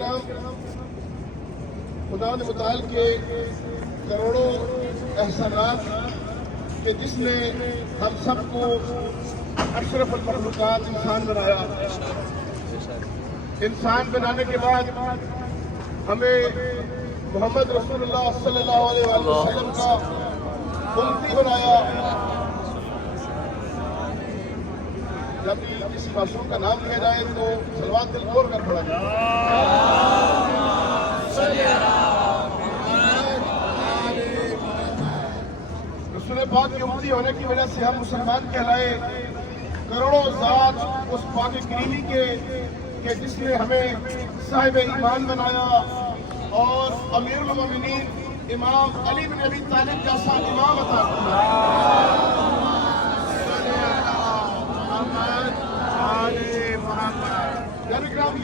کرام، خدا متعال کے کروڑوں احسانات کہ جس نے ہم سب کو اشرف المخلوقات انسان بنایا. انسان بنانے کے بعد ہمیں محمد رسول اللہ صلی اللہ علیہ وسلم کا امتی بنایا. جب کسی معصوم کا نام لیا جائے تو صلوات دل کھول کر پڑھا جائے. رسول پاک کی امتی ہونے کی وجہ سے ہم مسلمان کہلائے. کروڑوں ذات اس پاک کریمی کے کہ جس نے ہمیں صاحب ایمان بنایا اور امیر المومنین امام علی بن ابی طالب جیسا امام عطا کیا.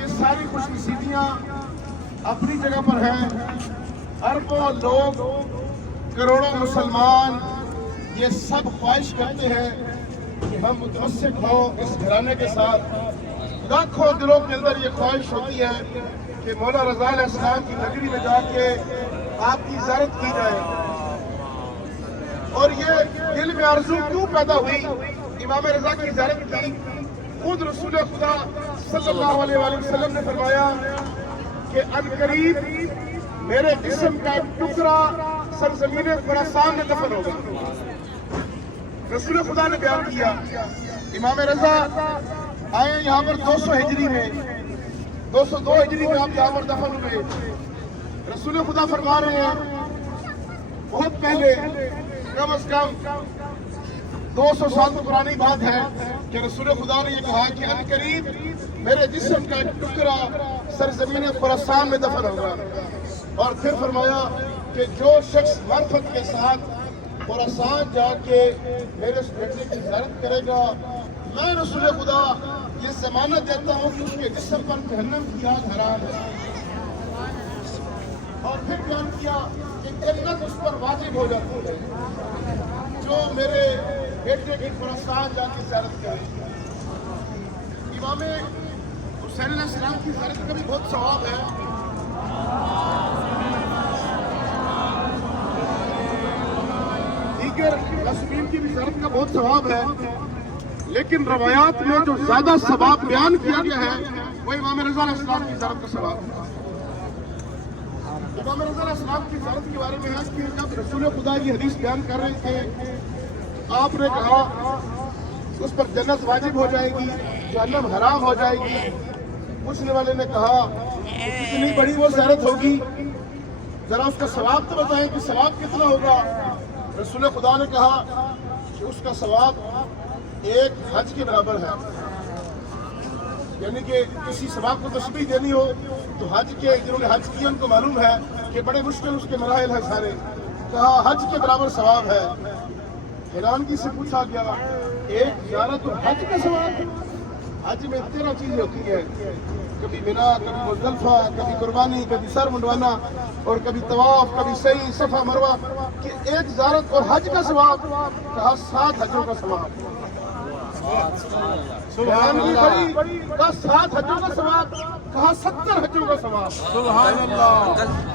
یہ ساری خوش نصیبیاں اپنی جگہ پر ہیں. اربوں لوگ، کروڑوں مسلمان یہ سب خواہش کرتے ہیں کہ ہم متمسک ہوں اس گھرانے کے ساتھ. لاکھوں دلوں کے اندر یہ خواہش ہوتی ہے کہ مولا رضا علیہ السلام کی نگری میں جا کے آپ کی زیارت کی جائے. اور یہ دل میں آرزو کیوں پیدا ہوئی امام رضا کی زیارت کی؟ خود رسول خدا صلی اللہ علیہ وآلہ وسلم نے فرمایا کہ عنقریب میرے جسم کا ٹکڑا سرزمین خراسان میں دفن ہوگا. رسول خدا نے بیان کیا. امام رضا آئے یہاں پر 200 ہجری میں، 202 ہجری میں آپ یہاں پر دفن ہوئے. رسول خدا فرما رہے ہیں بہت پہلے، کم از کم 200 سال تو پرانی بات ہے کہ رسول خدا نے یہ کہا کہ عنقریب میرے جسم کا ایک ٹکڑا سرزمین خراسان میں دفن ہوگا. اور پھر فرمایا کہ جو شخص معرفت کے ساتھ خراسان جا کے میرے اس بیٹے کی زیارت کرے گا، میں رسول خدا یہ ضمانت دیتا ہوں کہ اس کے جسم پر جہنم کی آگ حرام ہے. اور پھر بیان کیا کہ جنت اس پر واجب ہو جاتی ہے جو میرے بیٹے کی خراسان جا کے زیارت کرے. امام حسین علیہ السلام کی زیارت کا بھی بہت ثواب ہے. دیگر معصومین کی بھی زیارت کا بہت ثواب ہے، لیکن روایات میں جو زیادہ ثواب بیان کیا گیا ہے وہ امام رضا علیہ السلام کی زیارت کا ثواب ہے. امام رضا علیہ السلام کی زیارت کے بارے میں ہے کہ جب رسول خدا کی حدیث بیان کر رہے تھے، آپ نے کہا اس پر جنت واجب ہو جائے گی، جہنم حرام ہو جائے گی. پوچھنے والے نے کہا کتنی بڑی وہ زیارت ہوگی، ذرا اس کا ثواب تو بتائیں کہ ثواب کتنا ہوگا. رسول خدا نے کہا کہ اس کا ثواب ایک حج کے برابر ہے. یعنی کہ کسی ثواب کو تشبیہ دینی ہو تو حج کے جنہوں نے حج کیا ان کو معلوم ہے کہ بڑے مشکل اس کے مراحل ہیں سارے. کہا حج کے برابر ثواب ہے. حیرانگی سے پوچھا گیا ایک زیارت تو حج کا ثواب ہے؟ حج میں 13 چیزیں ہوتی ہیں، کبھی مینا، کبھی مزدلفہ، کبھی قربانی، کبھی سر منڈوانا، اور کبھی طواف، کبھی سعی، صفا مروہ. کہ ایک زیارت اور حج کا ثواب، کہا 7 حجوں کا ثواب. حیرانگی بڑی، کہا 7 حجوں کا ثواب، کہا 70 حجوں کا ثواب. سبحان اللہ.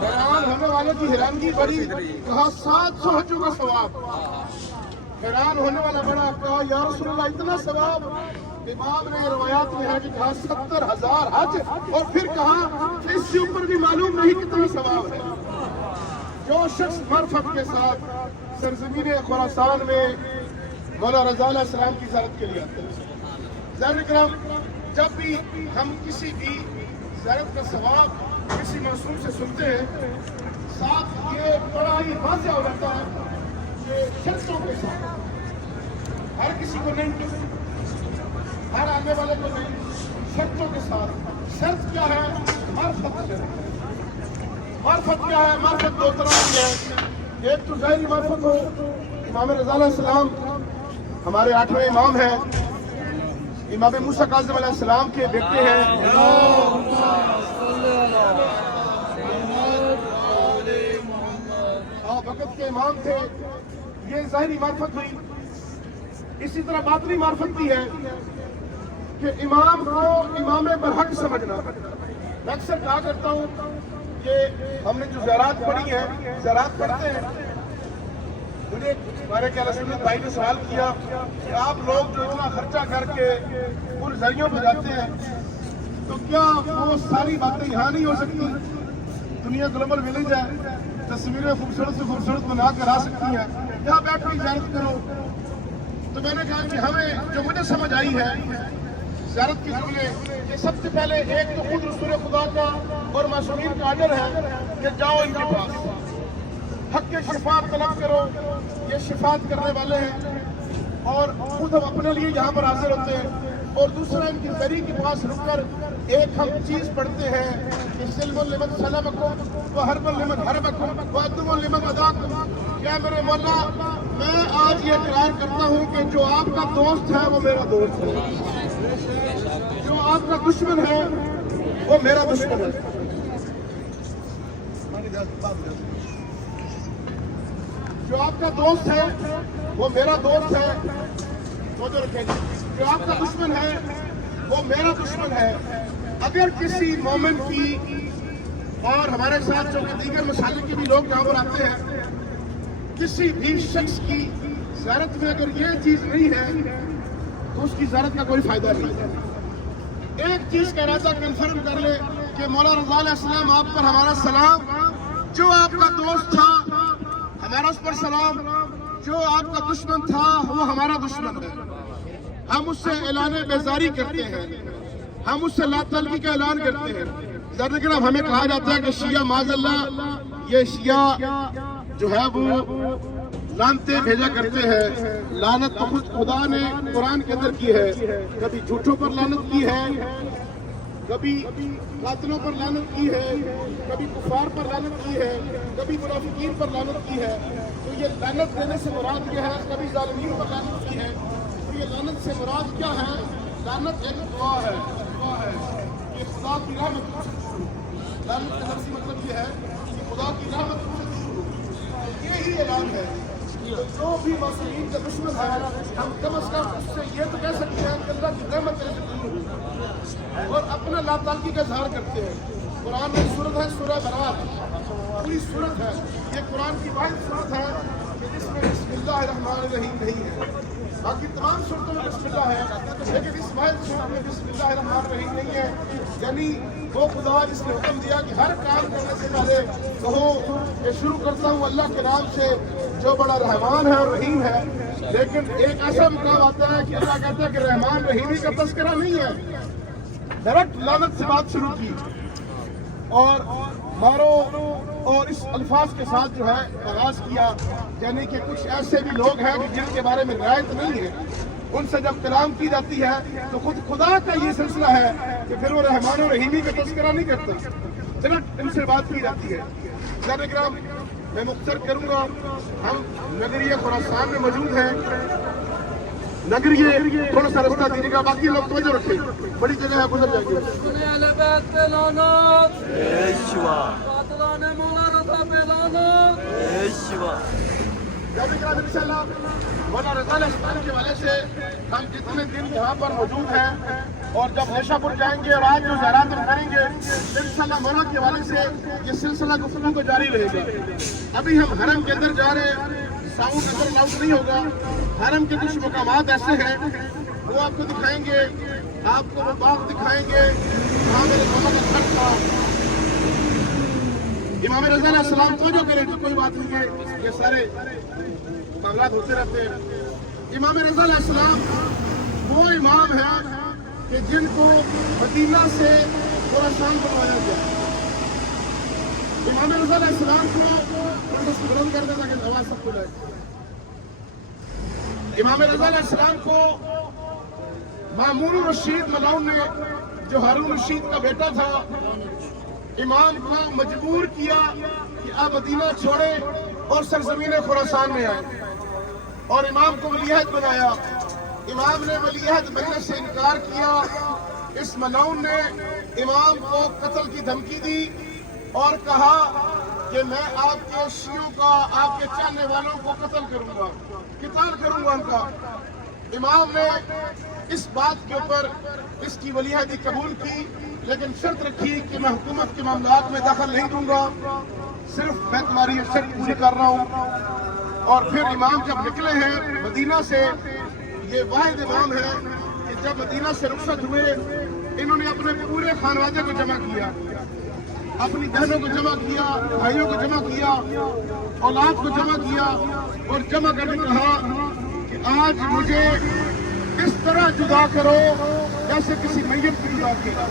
حیران ہونے والوں کی حیرانگی بڑی، کہا 700 حجوں کا ثواب. حیران ہونے والا بڑا، کہا یا رسول اللہ اتنا ثواب؟ امام نے روایات میں ہے کہ کہا 70,000 حج، اور پھر کہا اس سے اوپر بھی معلوم نہیں کتنا ثواب ہے. جو شخص معرفت کے ساتھ سرزمین خراسان میں مولا رضا علیہ السلام کی زیارت کے لیے آتے ہیں. ظاہر کرام، جب بھی ہم کسی بھی زیارت کا ثواب کسی معصوم سے سنتے ہیں، ساتھ یہ بڑا ہی واضح ہو جاتا ہے کہ شرطوں کے ساتھ ہر کسی کو نہیں، ہر آنے والے کو نہیں، شرطوں کے ساتھ. شرط کیا ہے؟ معرفت. معرفت کیا ہے؟ معرفت 2 طرح کی ہے. ایک تو ظاہری معرفت ہو. امام رضا علیہ السلام ہمارے 8ویں امام ہیں، امام موسیٰ کاظم علیہ السلام کے بیٹے ہیں، وقت کے امام تھے. یہ ظاہری معرفت ہوئی. اسی طرح باطنی معرفت بھی ہے کہ امام کو امام برحق سمجھنا. میں اکثر کہا کرتا ہوں کہ ہم نے جو زراعت پڑھی ہے، زراعت پڑھتے ہیں، مجھے ہمارے کیا رسول بھائی نے سوال کیا کہ آپ لوگ جو اتنا خرچہ کر کے ان ذریعوں پہ جاتے ہیں تو کیا وہ ساری باتیں یہاں نہیں ہو سکتی؟ دنیا گلوبل ولیج ہے، تصویریں خوبصورت سے خوبصورت بنا کر آ سکتی ہیں، یہاں بیٹھ کے زیارت کرو۔ تو میں نے کہا کہ ہمیں جو مجھے سمجھ آئی ہے زیارت کی جملے کہ سب سے پہلے ایک تو خود رسول خدا کا اور معصومین کا آڈر ہے کہ جاؤ ان کے پاس، حق کے شفاعت طلب کرو، یہ شفاعت کرنے والے ہیں، اور خود ہم اپنے لیے یہاں پر حاضر ہوتے ہیں۔ اور دوسرا ان کی ذریعے کے پاس رک کر ایک ہم چیز پڑھتے ہیں کہ سلم لمن سلمکم وحرب لمن حربکم وعدم لمن عداکم۔ کیا میرے مولا، میں آج یہ اقرار کرتا ہوں کہ جو آپ کا دوست ہے وہ میرا دوست ہے، جو آپ کا دشمن ہے وہ میرا دشمن ہے۔ جو آپ کا دوست ہے وہ میرا دوست ہے، جو آپ کا دشمن ہے وہ میرا دشمن ہے۔ اگر کسی مومن کی اور ہمارے ساتھ جو کہ دیگر مسالے کے بھی لوگ یہاں پر آتے ہیں، کسی بھی شخص کی زیارت میں اگر یہ چیز نہیں ہے تو اس کی زیارت کا کوئی فائدہ نہیں ہے۔ ایک چیز کا ارادہ کنفرم کر لے کہ مولا رضا علیہ السلام آپ پر ہمارا سلام، جو آپ کا دوست تھا ہمارا اس پر سلام، جو آپ کا دشمن تھا وہ ہمارا دشمن ہے۔ ہم اس سے اعلان بیزاری کرتے ہیں، ہم اس سے لا تعلقی کا اعلان کرتے ہیں۔ لیکن اب ہمیں کہا جاتا ہے کہ شیعہ معاذ اللہ، یہ شیعہ جو ہے وہ لانتے بھیجا کرتے ہیں۔ لعنت تو خود خدا نے قرآن کے اندر کی ہے، کبھی جھوٹوں پر لعنت کی ہے، کبھی قاتلوں پر لعنت کی ہے، کبھی کفار پر لعنت کی ہے، کبھی منافقین پر لعنت کی ہے۔ تو یہ لعنت دینے سے مراد کیا ہے؟ کبھی ظالمین پر لعنت کی ہے۔ تو یہ لعنت سے مراد کیا ہے؟ لعنت ایک دعا ہے، کہ خدا کی رحمت۔ لعنت کا لفظی مطلب یہ ہے کہ خدا کی رحمت۔ یہی اعلان ہے جو بھی معصومین کا دشمن ہے، ہم کم از کم اس سے یہ تو کہہ سکتے ہیں کہ اللہ کی رحمت ہے اور اپنا لا تعلقی کا اظہار کرتے ہیں۔ قرآن میں سورت ہے سورہ برات، پوری سورت ہے، یہ قرآن کی واحد سورت ہے کہ جس میں بسم اللہ الرحمن الرحیم نہیں ہے۔ باقی تمام صورتوں میں بسم اللہ ہے، لیکن اس واحد صورت میں بسم اللہ الرحمن الرحیم نہیں ہے۔ یعنی وہ خدا جس نے حکم دیا کہ ہر کام کرنے سے پہلے کہو کہ شروع کرتا ہوں اللہ کے نام سے جو بڑا رحمان ہے اور رحیم ہے۔ لیکن ایک ایسا مقام آتا ہے کہ اللہ کہتا ہے کہ رحمان رحیمی کا تذکرہ نہیں ہے، ڈائریکٹ لعنت سے بات شروع کی اور مارو، اور اس الفاظ کے ساتھ جو ہے آغاز کیا۔ یعنی کہ کچھ ایسے بھی لوگ ہیں کہ جن کے بارے میں رعایت نہیں ہے، ان سے جب کلام کی جاتی ہے تو خود خدا کا یہ سلسلہ ہے کہ پھر وہ رحمان و رحیمی کا تذکرہ نہیں کرتا، ڈائریکٹ ان سے بات کی جاتی ہے۔ سادہ کرام، میں مختصر کروں گا، ہم نگریہ خراسان میں موجود ہیں۔ نگریہ تھوڑا سا رستہ دیجیے گا، باقی لوگ توجہ رکھیں، بڑی جگہ ہے، گزر جائیں گے۔ انشاءاللہ مولانا رضا علیہ السلام کے حوالے سے ہم جتنے دن یہاں پر موجود ہیں اور جب نیشا پور جائیں گے اور آج جو زیارات ہم کریں گے، انشاءاللہ مولا کے حوالے سے یہ سلسلہ گفتگو کو جاری رہے گا۔ ابھی ہم حرم کے اندر جا رہے ہیں، ساؤنڈ اندر لاؤڈ نہیں ہوگا۔ حرم کے کچھ مقامات ایسے ہیں وہ آپ کو دکھائیں گے، آپ کو وہ باغ دکھائیں گے جہاں میرے مولا کا گھر تھا۔ امام رضا علیہ السلام کو جو کرے تو کوئی بات نہیں ہے، یہ سارے معاملات ہوتے رہتے ہیں۔ امام رضا علیہ السلام وہ امام ہیں کہ جن کو مدینہ سے خراسان بنوایا گیا۔ امام رضا علیہ السلام کو بلند کر دیتا کہ آواز سب کو جائے۔ امام رضا علیہ السلام کو مامون الرشید ملعون نے، جو ہارون رشید کا بیٹا تھا، امام کو مجبور کیا کہ آپ مدینہ چھوڑیں اور سرزمین خراسان میں آئیں، اور امام کو ولی عہد بنایا۔ امام نے ولی عہد بننے سے انکار کیا۔ اس ملعون نے امام کو قتل کی دھمکی دی اور کہا کہ میں آپ کے شیعوں کا، آپ کے چاہنے والوں کو قتل کروں گا، قتال کروں گا ان کا۔ امام نے اس بات کے اوپر اس کی ولی عہدی قبول کی، لیکن شرط رکھی کہ میں حکومت کے معاملات میں دخل نہیں دوں گا، صرف میں تمہاری یہ شرط پوری کر رہا ہوں۔ اور پھر امام جب نکلے ہیں مدینہ سے، یہ واحد امام ہے کہ جب مدینہ سے رخصت ہوئے انہوں نے اپنے پورے خانوادے کو جمع کیا، اپنی بہنوں کو جمع کیا، بھائیوں کو جمع کیا، اولاد کو جمع کیا، اور جمع کر کے کہا کہ آج مجھے اس طرح جدا کرو جیسے کسی میت کی جدا کیا۔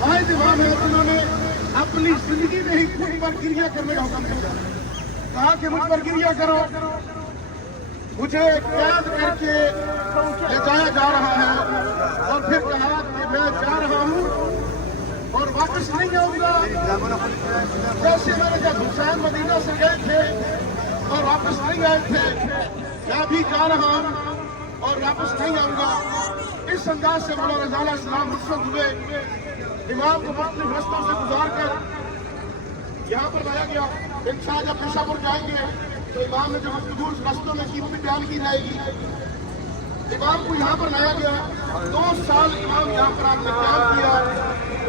واحد امام ہے، انہوں نے اپنی زندگی میں ہی خود پر گریہ کرنے کا حکم دیا، کہا کہ مجھ پر گریہ کرو، مجھے قید کر کے لے جایا جا رہا ہے، اور پھر کہا کہ میں جا رہا ہوں اور واپس نہیں آؤں گا، جیسے میں نے جب حسین مدینہ سے گئے تھے اور واپس نہیں آئے تھے، میں بھی جا رہا ہوں اور واپس نہیں آؤں گا۔ اس انداز سے مولانا رضا علیہ السلام رخصت ہوئے، امام کو مختلف رستوں سے گزار کر یہاں پر لایا گیا۔ انشاءاللہ جب پشاور جائیں گے تو امام نے جو گفتگو اس رستوں میں کی وہ بھی بیان کی جائے گی۔ امام کو یہاں پر لایا گیا، 2 سال امام یہاں پر آپ نے قیام کیا،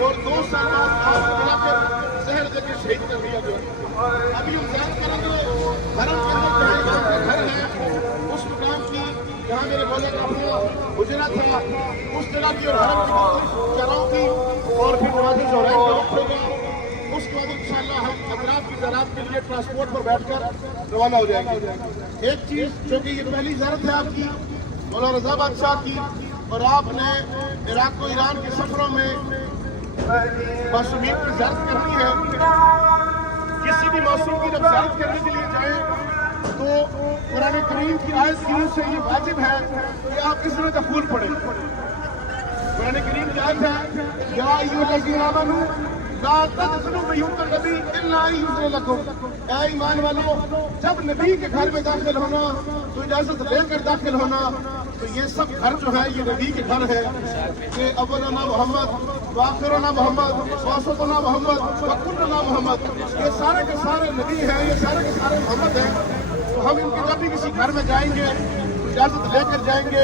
اور 2 سال بعد آپ کو بلا کر زہر دے کے شہید کر دیا گیا۔ ابھی ہم ذکر کریں گے حرم کے اندر جہاں امام کا گھر ہے، اس مقام کی جہاں میرے مولا کا اپنا حجرہ تھا، اس جگہ کی اور حرم کی مختلف جگہوں کی، اور پھر نماز ظہرین کا وقت ہوگا۔ اس کے بعد انشاءاللہ ہم اطراف کی زیارات کے لیے ٹرانسپورٹ پر بیٹھ کر روانہ ہو جائیں گے۔ ایک چیز جو کہ یہ پہلی زیارت ہے آپ کی مولانا رضا بادشاہ کی، اور آپ نے عراق و ایران کے سفروں میں معصومین کی زیارت کرنی ہے۔ کسی بھی معصوم کی جب زیارت کرنے کے لیے جائیں تو قرآن کریم کی آیت کی روح سے یہ واجب ہے کہ آپ اس میں دخول پڑھیں۔ قرآن کریم کی آیت ہے یا ایھا الذین آمنوا لا تدخلوا بیوت النبی الا ان یؤذن لکم، اے ایمان والو جب نبی کے گھر میں داخل ہونا تو اجازت لے کر داخل ہونا۔ تو یہ سب گھر جو ہے یہ نبی کے گھر ہے، کہ اولنا محمد وآخرنا محمد واسطنا محمد وکلنا محمد، یہ سارے کے سارے نبی ہیں، یہ سارے کے سارے محمد ہیں۔ تو ہم ان کے جب بھی کسی گھر میں جائیں گے تو اجازت لے کر جائیں گے۔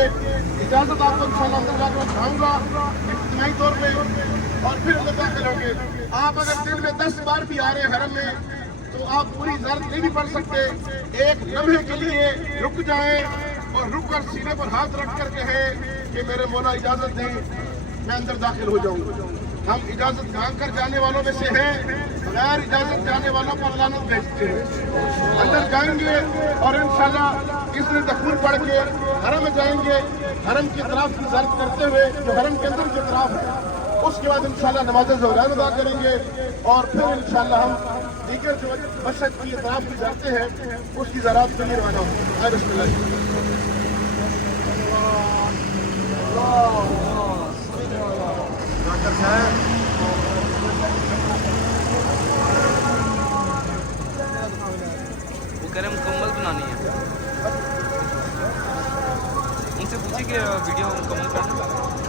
اجازت آپ کو انشاءاللہ اندر جا کر دکھاؤں گا اجتماعی طور پہ، اور پھر اندر داخل ہوں گے۔ آپ اگر دن میں 10 بار بھی آ رہے ہیں حرم میں تو آپ پوری زیارت نہیں بھی پڑھ سکتے، ایک لمحے کے لیے رک جائیں اور رک کر سینے پر ہاتھ رکھ کر کہیں کہ میرے مولا اجازت دیں میں اندر داخل ہو جاؤں۔ ہم اجازت مانگ کر جانے والوں میں سے ہیں، بغیر اجازت جانے والوں پر لعنت بھیجتے ہیں۔ اندر جائیں گے اور انشاءاللہ اس نے دخول پڑھ کے حرم میں جائیں گے، حرم کی طرف کی زیارت کرتے ہوئے جو حرم کے اندر کی طرف ہے، اس کے بعد انشاءاللہ نماز ظہرین ادا کریں گے، اور پھر انشاءاللہ ہم دیگر جو مشہد کی اطراف کی زیارتیں ہیں اس کی زیارات کے لیے روانہ ہوں۔ بسم اللہ۔ وہ کہہ رہے مکمل بنانی ہے، ان سے پوچھیں کہ ویڈیو مکمل کرنا۔